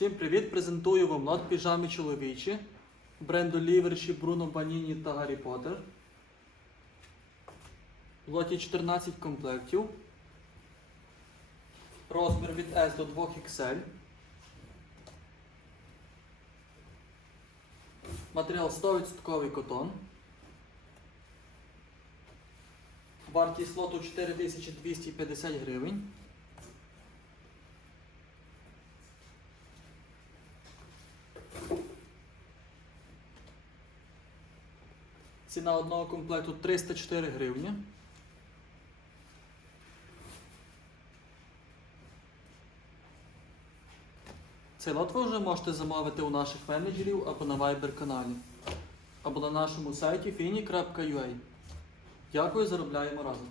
Всім привіт! Презентую вам лот піжами чоловічі бренду Ліверші, Бруно Баніні та Гаррі Поттер. В лоті 14 комплектів. Розмір від S до 2XL. Матеріал 100% котон. Вартість лоту 4250 гривень. Ціна одного комплекту 304 гривні. Цей лот ви вже можете замовити у наших менеджерів або на Viber каналі, або на нашому сайті fini.ua. Дякую, заробляємо разом.